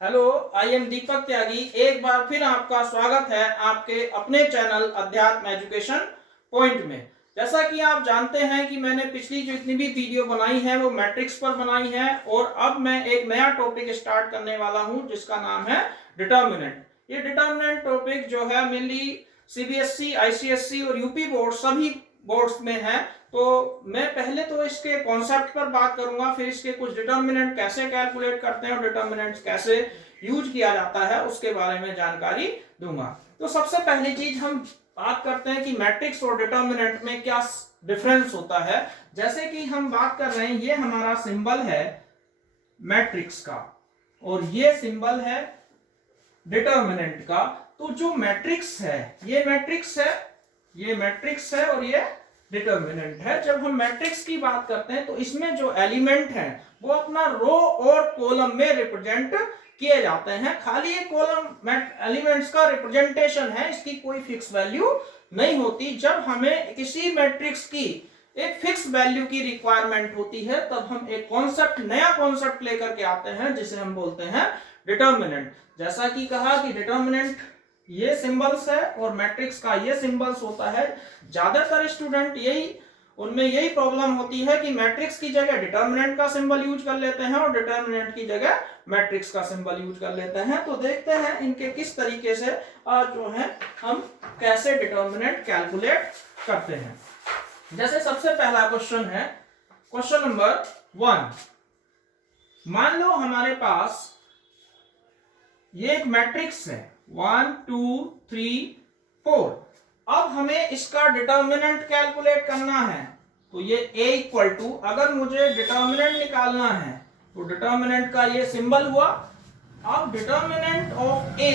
Hello, I am दीपक त्यागी। एक बार फिर आपका स्वागत है आपके अपने चैनल अध्यात्म एजुकेशन पॉइंट में। जैसा कि आप जानते हैं कि मैंने पिछली जो इतनी भी वीडियो बनाई है वो मैट्रिक्स पर बनाई है और अब मैं एक नया टॉपिक स्टार्ट करने वाला हूं जिसका नाम है डिटर्मिनेंट। ये डिटर्मिनेंट टॉपिक जो है मेनली सीबीएसई, आईसीएसई और यूपी बोर्ड सभी बोर्ड्स में है। तो मैं पहले तो इसके कॉन्सेप्ट पर बात करूंगा, फिर इसके कुछ डिटर्मिनेंट कैसे कैलकुलेट करते हैं और डिटर्मिनेंट्स कैसे यूज किया जाता है उसके बारे में जानकारी दूंगा। तो सबसे पहली चीज हम बात करते हैं कि मैट्रिक्स और डिटर्मिनेंट में क्या डिफरेंस होता है। जैसे कि हम बात कर रहे हैं, ये हमारा सिंबल है मैट्रिक्स का और ये सिंबल है डिटर्मिनेंट का। तो जो मैट्रिक्स है ये मैट्रिक्स है, ये मैट्रिक्स है और ये डिटर्मिनेंट है। जब हम मैट्रिक्स की बात करते हैं तो इसमें जो एलिमेंट है वो अपना रो और कॉलम में रिप्रेजेंट किए जाते हैं। खाली एक कॉलम एलिमेंट्स का रिप्रेजेंटेशन है, इसकी कोई फिक्स वैल्यू नहीं होती। जब हमें किसी मैट्रिक्स की एक फिक्स वैल्यू की रिक्वायरमेंट होती है तब हम एक कॉन्सेप्ट, नया कॉन्सेप्ट लेकर के आते हैं जिसे हम बोलते हैं डिटर्मिनेंट। जैसा कि कहा कि डिटर्मिनेंट ये सिंबल्स है और मैट्रिक्स का ये सिंबल्स होता है। ज्यादातर स्टूडेंट उनमें यही प्रॉब्लम होती है कि मैट्रिक्स की जगह डिटर्मिनेंट का सिंबल यूज कर लेते हैं और डिटर्मिनेंट की जगह मैट्रिक्स का सिंबल यूज कर लेते हैं। तो देखते हैं इनके किस तरीके से जो है हम कैसे डिटर्मिनेंट कैलकुलेट करते हैं। जैसे सबसे पहला क्वेश्चन है, क्वेश्चन नंबर 1। मान लो हमारे पास ये एक मैट्रिक्स है 1 2 3 4। अब हमें इसका डिटर्मिनेंट कैलकुलेट करना है। तो ये a इक्वल टू, अगर मुझे डिटर्मिनेंट निकालना है तो डिटर्मिनेंट का ये सिंबल हुआ। अब determinant of a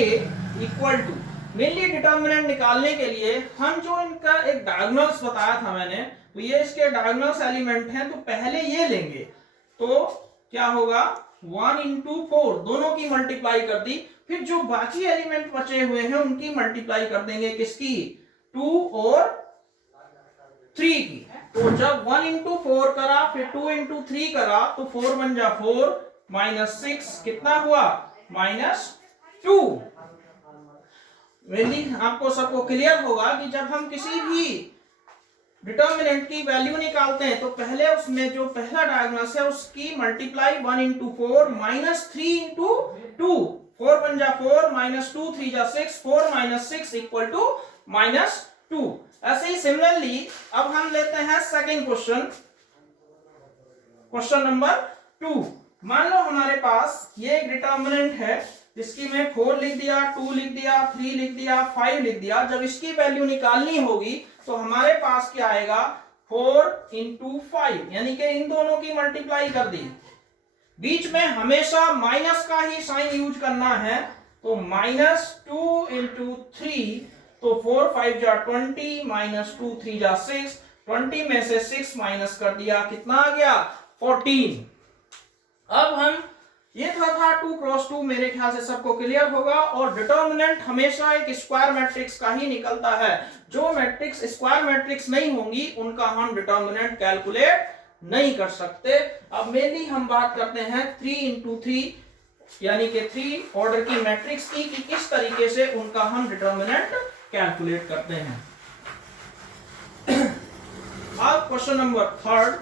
equal to, mainly determinant निकालने के लिए हम जो इनका एक डायगोनल्स बताया था मैंने, तो ये इसके डायगोनल्स एलिमेंट हैं, तो पहले ये लेंगे। तो क्या होगा, 1 इंटू 4 दोनों की मल्टीप्लाई कर दी, फिर जो बाकी एलिमेंट बचे हुए हैं उनकी मल्टीप्लाई कर देंगे, किसकी, 2 और 3 की। तो जब 1 इंटू 4 करा फिर 2 इंटू 3 करा तो 4 बन जा 4 माइनस 6 कितना हुआ, -2। मेनली आपको सबको क्लियर होगा कि जब हम किसी भी डिटर्मिनेंट की वैल्यू निकालते हैं तो पहले उसमें जो पहला डायगोनल्स है उसकी मल्टीप्लाई 1 इंटू 4 माइनस 3 इंटू 2, 4 बन जा 4 माइनस 2 3 जा 6, 4 माइनस 6 इक्वल टू -2। ऐसे ही सिमिलरली अब हम लेते हैं सेकंड क्वेश्चन, क्वेश्चन नंबर 2। मान लो हमारे पास ये एक डिटर्मिनेंट है जिसकी मैं 4 लिख दिया, 2 लिख दिया, 3 लिख दिया, 5 लिख दिया। जब इसकी वैल्यू निकालनी होगी तो हमारे पास क्या आएगा, 4 इंटू 5, यानी कि इन दोनों की मल्टीप्लाई कर दी। बीच में हमेशा माइनस का ही साइन यूज करना है, तो -2 इंटू 3, तो 4 5 जा 20, -2 3 जा 6, 20 में से 6 माइनस कर दिया, कितना आ गया, 14। अब हम ये था 2 क्रॉस 2, मेरे ख्याल से सबको क्लियर होगा। और डिटर्मिनेंट हमेशा एक स्क्वायर मैट्रिक्स का ही निकलता है। जो मैट्रिक्स स्क्वायर मैट्रिक्स नहीं होंगी उनका हम डिटर्मिनेंट कैलकुलेट नहीं कर सकते। अब मेनली हम बात करते हैं 3 इंटू 3 यानी कि 3 ऑर्डर की मैट्रिक्स की, कि किस तरीके से उनका हम डिटर्मिनेंट कैलकुलेट करते हैं। अब क्वेश्चन नंबर 3।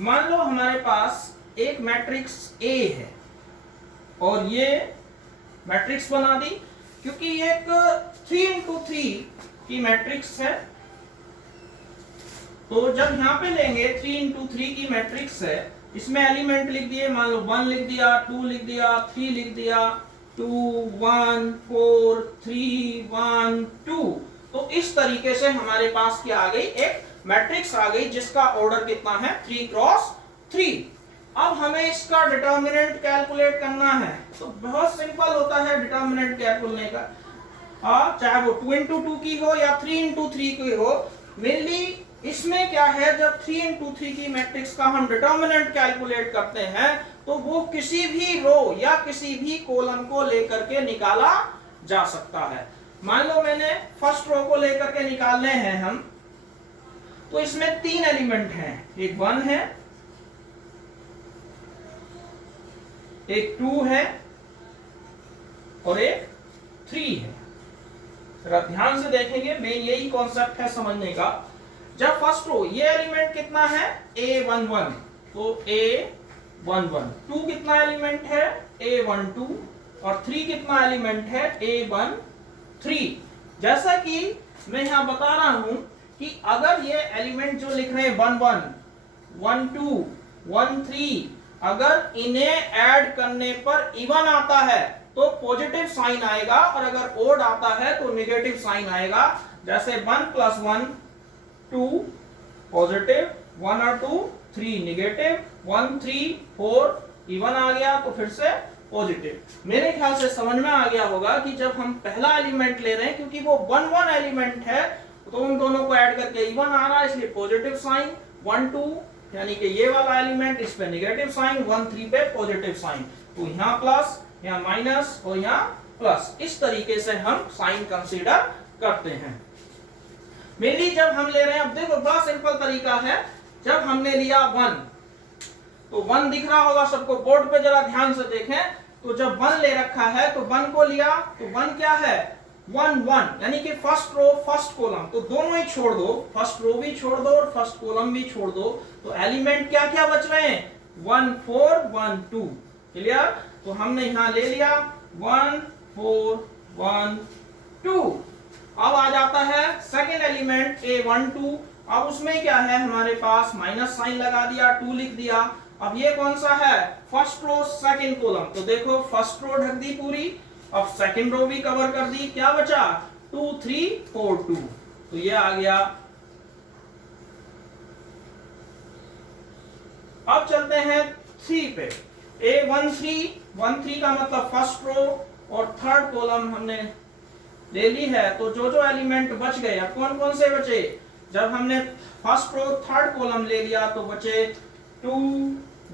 मान लो हमारे पास एक मैट्रिक्स A है और ये मैट्रिक्स बना दी, क्योंकि ये एक 3 इंटू 3 की मैट्रिक्स है। तो जब यहां पे लेंगे 3 इंटू 3 की मैट्रिक्स है, इसमें एलिमेंट लिख दिए, मान लो 1 लिख दिया, 2 लिख दिया, 3 लिख दिया, 2 1 4 3 1 2। तो इस तरीके से हमारे पास क्या आ गई, एक मैट्रिक्स आ गई जिसका ऑर्डर कितना है, 3 क्रॉस 3। अब हमें इसका डिटर्मिनेंट कैलकुलेट करना है, तो बहुत सिंपल होता है डिटर्मिनेंट कैलकुलेट का, चाहे वो 2 इंटू 2 की हो या 3 इंटू 3 की हो। मेनली इसमें क्या है, जब 3 इंटू 3 की मैट्रिक्स का हम डिटर्मिनेंट कैलकुलेट करते हैं तो वो किसी भी रो या किसी भी कॉलम को लेकर के निकाला जा सकता है। मान लो मैंने फर्स्ट रो को लेकर के निकालने हैं हम, तो इसमें 3 एलिमेंट हैं, एक 1 है, एक 2 है और एक 3 है। जरा ध्यान से देखेंगे, मेन यही कॉन्सेप्ट है समझने का। जब फर्स्ट रो ये एलिमेंट कितना है A11, तो A11, 2 कितना एलिमेंट है A12 और 3 कितना एलिमेंट है A13। जैसा कि मैं यहां बता रहा हूं कि अगर ये एलिमेंट जो लिख रहे हैं 11, 12, 13, अगर इन्हें ऐड करने पर इवन आता है तो पॉजिटिव साइन आएगा और अगर ओड आता है तो नेगेटिव साइन आएगा। जैसे 1 + 1 2 पॉजिटिव, 1 और 2 3 नेगेटिव, 1 3 4 इवन आ गया तो फिर से पॉजिटिव। मेरे ख्याल से समझ में आ गया होगा कि जब हम पहला एलिमेंट ले रहे हैं, क्योंकि वो 1 1 एलिमेंट है, तो उन दोनों को ऐड करके इवन आ रहा है, इसलिए पॉजिटिव साइन। 1 2 यानी कि ये वाला एलिमेंट, इस पे नेगेटिव साइन, 1 3 पे पॉजिटिव साइन। तो यहाँ प्लस, यहाँ माइनस और यहाँ प्लस, इस तरीके से हम साइन कंसीडर करते हैं। मेनली जब हम ले रहे हैं, अब देखो बड़ा सिंपल तरीका है। जब हमने लिया 1, तो 1 दिख रहा होगा सबको बोर्ड पे, जरा ध्यान से देखें। तो जब 1 ले रखा है तो 1 को लिया, तो 1 क्या है 1 1, यानी कि फर्स्ट रो फर्स्ट कॉलम, तो दोनों ही छोड़ दो, फर्स्ट रो भी छोड़ दो और फर्स्ट कॉलम भी छोड़ दो। तो एलिमेंट क्या क्या बच रहे हैं 1 4 1 2। क्लियर? तो हमने यहां ले लिया 1 4 1 2। अब आ जाता है सेकेंड एलिमेंट A12। अब उसमें क्या है हमारे पास, माइनस साइन लगा दिया, 2 लिख दिया। अब ये कौन सा है फर्स्ट रो सेकंड कॉलम, तो देखो फर्स्ट रो ढक दी पूरी, अब सेकंड रो भी कवर कर दी। क्या बचा 2 3 4 2, तो ये आ गया। अब चलते हैं 3 पे। A13 का मतलब फर्स्ट रो और थर्ड कॉलम हमने ले ली है। तो जो जो एलिमेंट बच गए, अब कौन कौन से बचे, जब हमने फर्स्ट रो थर्ड कॉलम ले लिया तो बचे 2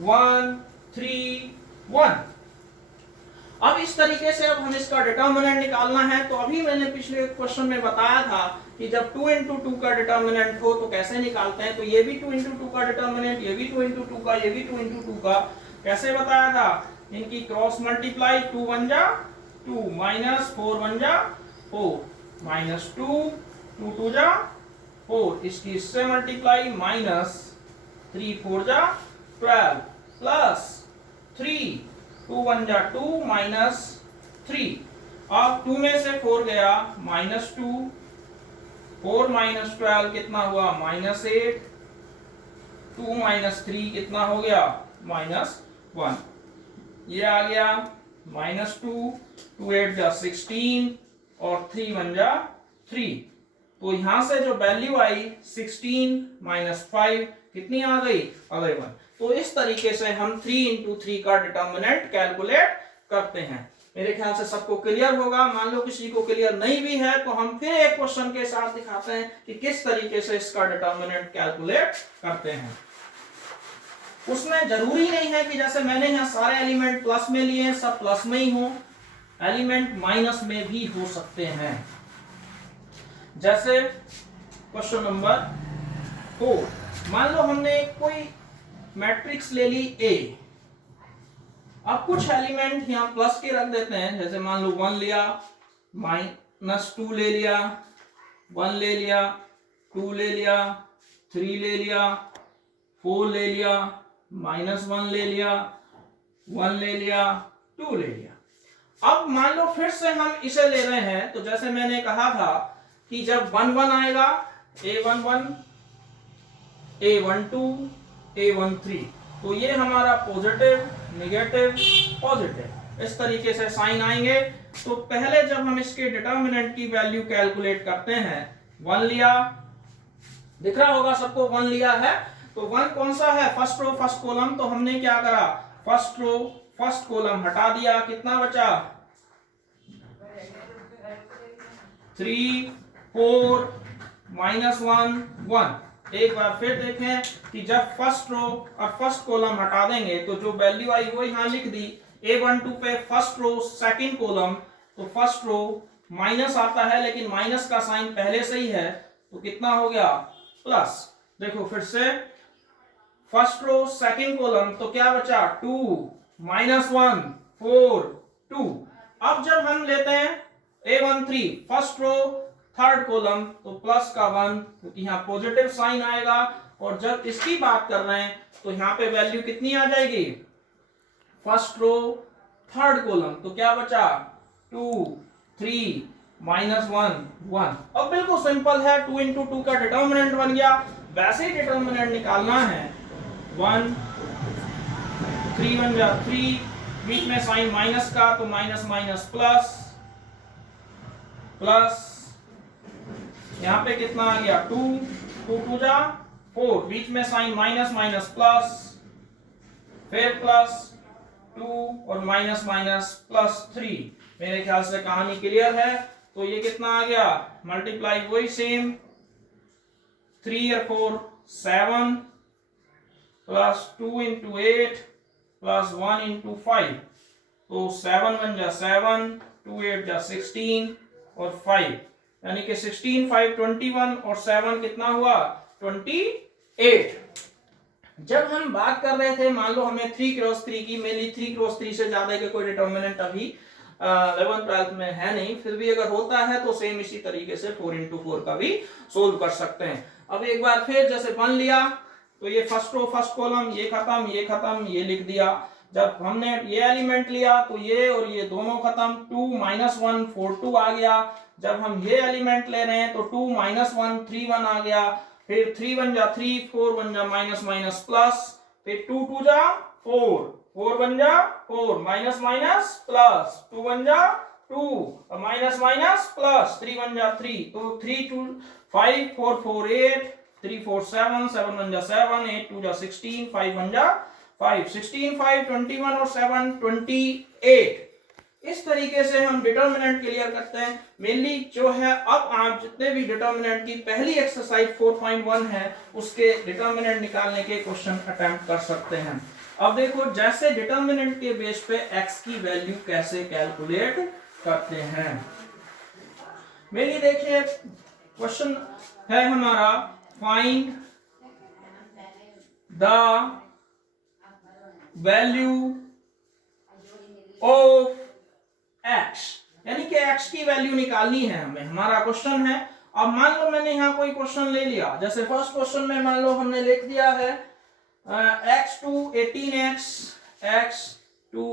1 3 1। अब इस तरीके से अब हम इसका डिटर्मिनेंट निकालना है। तो अभी मैंने पिछले क्वेश्चन में बताया था कि जब 2 × 2 का डिटर्मिनेंट हो तो कैसे निकालते हैं। तो ये भी 2 × 2 का डिटर्मिनेंट, ये भी 2 × 2 का, ये भी 2 × 2 का। कैसे बताया था, इनकी क्रॉस मल्टीप्लाई, 2 1 जा 2 -4 1 जा 4 -2 2 2 जा 4, इसकी इससे मल्टीप्लाई, -3 4 जा 12 प्लस 3 2 1 जा 2 -3। अब 2 में से 4 गया -2, 4 -12 कितना हुआ -8, 2 -3 कितना हो गया -1। ये आ गया -2 2 8 जा 16 और 3 1 जा 3। तो यहां से जो वैल्यू आई 16 -5 कितनी आ गई 11। तो इस तरीके से हम 3 × 3 का डिटर्मिनेंट कैलकुलेट करते हैं। मेरे ख्याल से सबको क्लियर होगा। मान लो किसी को क्लियर नहीं भी है तो हम फिर एक क्वेश्चन के साथ दिखाते हैं कि किस तरीके से इसका डिटर्मिनेंट कैलकुलेट करते हैं। उसमें जरूरी नहीं है कि जैसे मैंने यहाँ सारे एलिमेंट प्लस में लिए हैं, सब प्लस में ही हो, एलिमेंट माइनस में भी हो सकते हैं। जैसे क्वेश्चन नंबर 4, मान लो हमने कोई मैट्रिक्स ले ली A। अब कुछ एलिमेंट यहाँ प्लस के रख देते हैं, जैसे मान लो 1 लिया, -2 ले लिया, 1 ले लिया, 2 ले लिया, 3 ले लिया, 4 ले लिया, -1 ले लिया, 1 ले लिया, 2 ले लिया। अब मान लो फिर से हम इसे ले रहे हैं, तो जैसे मैंने कहा था कि जब 1 1 आएगा, A11 A12 A13, तो ये हमारा पॉजिटिव नेगेटिव पॉजिटिव इस तरीके से साइन आएंगे। तो पहले जब हम इसके डिटर्मिनेंट की वैल्यू कैलकुलेट करते हैं, 1 लिया, दिख रहा होगा सबको 1 लिया है, तो 1 कौन सा है फर्स्ट रो फर्स्ट कॉलम, तो हमने क्या करा फर्स्ट रो फर्स्ट कॉलम हटा दिया, कितना बचा 3 4 -1 1। एक बार फिर देखें कि जब फर्स्ट रो और फर्स्ट कॉलम हटा देंगे तो जो वैल्यू आई वो यहां लिख दी। A12 पे फर्स्ट रो सेकंड कॉलम, तो फर्स्ट रो माइनस आता है लेकिन माइनस का साइन पहले से ही है, तो कितना हो गया प्लस। देखो फिर से फर्स्ट रो सेकंड कॉलम, तो क्या बचा 2 -1 4 2। अब जब हम लेते हैं A13 first row third column तो प्लस का 1 क्योंकि यहाँ पॉजिटिव साइन आएगा, और जब इसकी बात कर रहे हैं तो यहाँ पे वैल्यू कितनी आ जाएगी, फर्स्ट रो थर्ड कॉलम, तो क्या बचा 2 3 -1 1। अब बिल्कुल सिंपल है, 2 इंटू 2 का डिटर्मिनेंट बन गया, वैसे ही डिटर्मिनेंट निकालना है 1 3 बन गया 3, बीच में साइन माइनस का तो माइनस माइनस प्लस प्लस, यहाँ पे कितना आ गया 2 2 2 जा 4, बीच में साइन माइनस माइनस प्लस, फिर प्लस 2 और माइनस माइनस प्लस 3। मेरे ख्याल से कहानी क्लियर है। तो ये कितना आ गया, मल्टीप्लाई वही सेम 3 और 4 7 प्लस 2 इंटू 8 प्लस 1 इंटू 5, तो 7 बन जा 7, 2 8 जा 16 और 5, यानी कि 16 5 21 और 7 कितना हुआ 28। जब हम बात कर रहे थे, मान लो हमें 3 क्रॉस 3 की, मेनली 3 क्रॉस 3 से ज्यादा के कोई डिटर्मिनेंट अभी 11th 12th में है नहीं, फिर भी अगर होता है तो सेम इसी तरीके से 4 इंटू 4 का भी सोल्व कर सकते हैं। अब एक बार फिर जैसे बन लिया तो ये फर्स्ट रो फर्स्ट कॉलम, ये खत्म, ये लिख दिया। जब हमने ये एलिमेंट लिया तो ये और ये दोनों खत्म, 2 -1 4 2 आ गया। जब हम ये एलिमेंट ले रहे हैं तो 2 -1 3 1 आ गया, फिर 3 बन जा 3, 4 बन जा माइनस माइनस प्लस, फिर 2 2 जा 4, 4 बन जा 4, माइनस माइनस प्लस, 2 बन जा 2 और माइनस माइनस प्लस, 3 बन जा 3, तो 3 2 5 4 4 8, 3 4 7, 7 बन जा 7, 8 2 जा 16, 5 बन जा 5, 16 5 21 और 7 28। इस तरीके से हम डिटर्मिनेंट क्लियर करते हैं। मेनली जो है, अब आप जितने भी डिटर्मिनेंट की पहली एक्सरसाइज 4.1 है उसके डिटर्मिनेंट निकालने के क्वेश्चन अटेम्प्ट कर सकते हैं। अब देखो, जैसे डिटर्मिनेंट के बेस पे x की वैल्यू कैसे कैलकुलेट करते हैं। मेनली देखिए क्वेश्चन है हमारा, find the value of x, यानी कि x की वैल्यू निकालनी है हमें, हमारा क्वेश्चन है। अब मान लो मैंने यहाँ कोई क्वेश्चन ले लिया, जैसे फर्स्ट क्वेश्चन में मान लो हमने लिख दिया है x2 18x, x2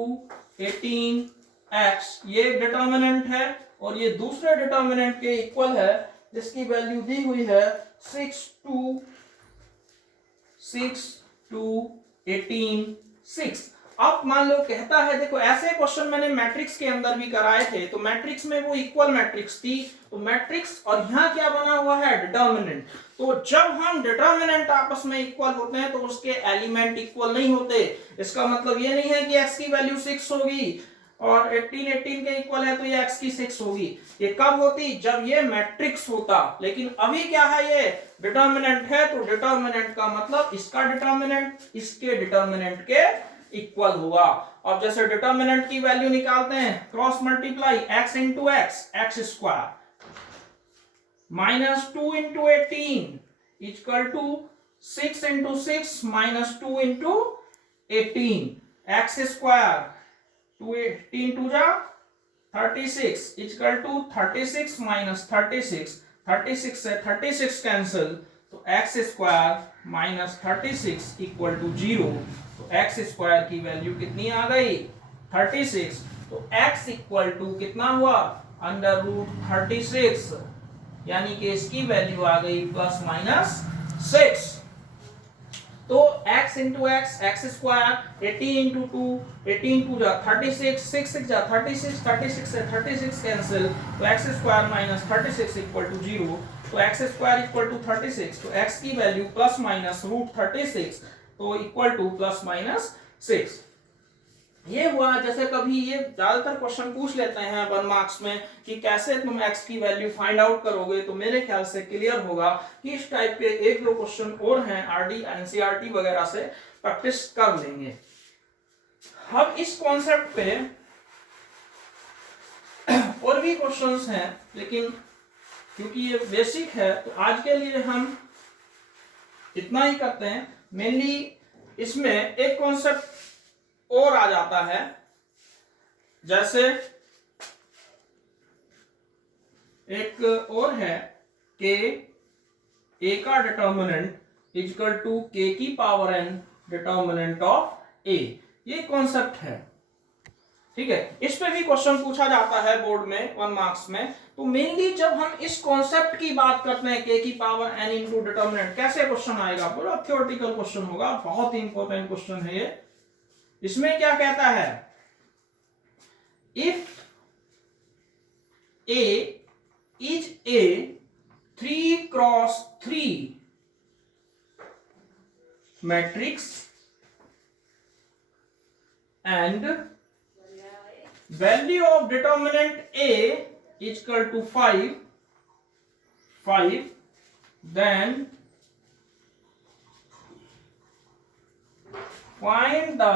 18x, ये डिटर्मिनेंट है, और ये दूसरे डिटर्मिनेंट के इक्वल है जिसकी वैल्यू दी हुई है 6 2 18 6। अब मान लो कहता है, देखो ऐसे क्वेश्चन मैंने मैट्रिक्स के अंदर भी कराए थे, तो मैट्रिक्स में वो इक्वल मैट्रिक्स थी, तो मैट्रिक्स और यहाँ क्या बना हुआ है डिटर्मिनेंट। तो जब हम डिटर्मिनेंट आपस में इक्वल होते हैं तो उसके एलिमेंट इक्वल नहीं होते। इसका मतलब ये नहीं है कि x की वैल्यू 6 होगी और 18 18 के इक्वल है तो ये x की 6 होगी। ये कब होती, जब ये मैट्रिक्स होता। लेकिन अभी क्या है, ये डिटर्मिनेंट है, तो डिटर्मिनेंट का मतलब इसका डिटर्मिनेंट इसके डिटर्मिनेंट के इक्वल हुआ। अब जैसे डिटर्मिनेंट की वैल्यू निकालते हैं, cross multiply x into x square minus 2 into 18 equal to 6 into 6 minus 2 into 18, x square 2 18 2 जा 36 इक्वल टू 36 माइनस 36, 36 से 36 कैंसिल, तो x square minus 36 equal to 0। तो एक्स स्क्वायर की वैल्यू कितनी आ गई 36। तो एक्स इक्वल टू कितना हुआ अंडर रूट 36, यानी कि इसकी वैल्यू आ गई प्लस माइनस 6। तो x into x, x square 18 into 2, 18 2 जा 36, 6 6 जा 36, 36 से 36 कैंसिल, तो x square minus 36 equal to 0। तो एक्स स्क्वायर इक्वल टू 36, तो x की वैल्यू प्लस माइनस रूट 36, तो इक्वल टू प्लस माइनस 6। ये हुआ। जैसे कभी ये ज्यादातर क्वेश्चन पूछ लेते हैं 1 मार्क्स में कि कैसे तुम x की वैल्यू फाइंड आउट करोगे, तो मेरे ख्याल से क्लियर होगा कि इस टाइप के एक दो क्वेश्चन और हैं, आरडी एनसीईआरटी वगैरह से प्रैक्टिस कर लेंगे। अब इस कॉन्सेप्ट पे और भी क्वेश्चंस हैं, लेकिन क्योंकि ये बेसिक है तो आज के लिए हम इतना ही करते हैं। मेनली इसमें एक कॉन्सेप्ट और आ जाता है, जैसे एक और है के ए का डिटर्मिनेंट इक्वल टू के की पावर एन डिटर्मिनेंट ऑफ ए, ये कॉन्सेप्ट है। ठीक है, इस पे भी क्वेश्चन पूछा जाता है बोर्ड में 1 मार्क्स में। तो मेनली जब हम इस कॉन्सेप्ट की बात करते हैं के की पावर एन इनटू डिटर्मिनेंट, कैसे क्वेश्चन आएगा, पूरा थ्योरेटिकल क्वेश्चन होगा, बहुत ही इंपॉर्टेंट क्वेश्चन है ये। इसमें क्या कहता है, if A is a 3x3 matrix and value of determinant A is equal to 5, then find the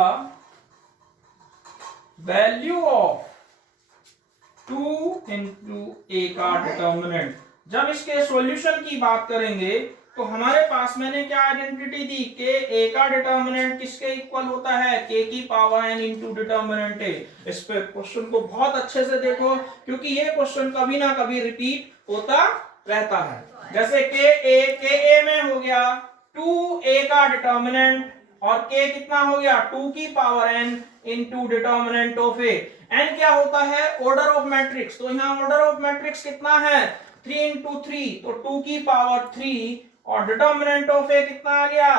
value of 2 into A का डिटर्मिनेंट। जब इसके सॉल्यूशन की बात करेंगे तो हमारे पास मैंने क्या आइडेंटिटी दी, के ए का डिटर्मिनेंट किसके इक्वल होता है, के की पावर एन इंटू डिटर्मिनेंट ए। इस पे क्वेश्चन को बहुत अच्छे से देखो, क्योंकि ये क्वेश्चन कभी ना कभी रिपीट होता रहता है। जैसे के ए में हो गया 2a का डिटर्मिनेंट और k कितना हो गया 2 की power n into determinant of a। n क्या होता है, ऑर्डर ऑफ मैट्रिक्स, तो यहाँ ऑर्डर ऑफ मैट्रिक्स कितना है 3 इंटू 3, तो 2 की पावर 3 और डिटर्मिनेंट ऑफ ए कितना आ गया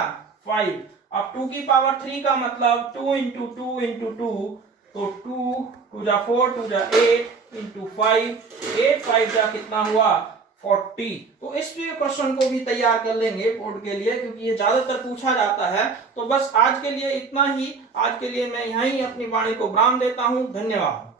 5। अब 2 की पावर 3 का मतलब 2 इंटू 2 इंटू 2, तो 2 जा 4 2 जा 8 इंटू 5, 8 5 जा कितना हुआ 40। तो इस क्वेश्चन को भी तैयार कर लेंगे बोर्ड के लिए, क्योंकि ये ज्यादातर पूछा जाता है। तो बस आज के लिए इतना ही, आज के लिए मैं यहीं अपनी वाणी को विराम देता हूं। धन्यवाद।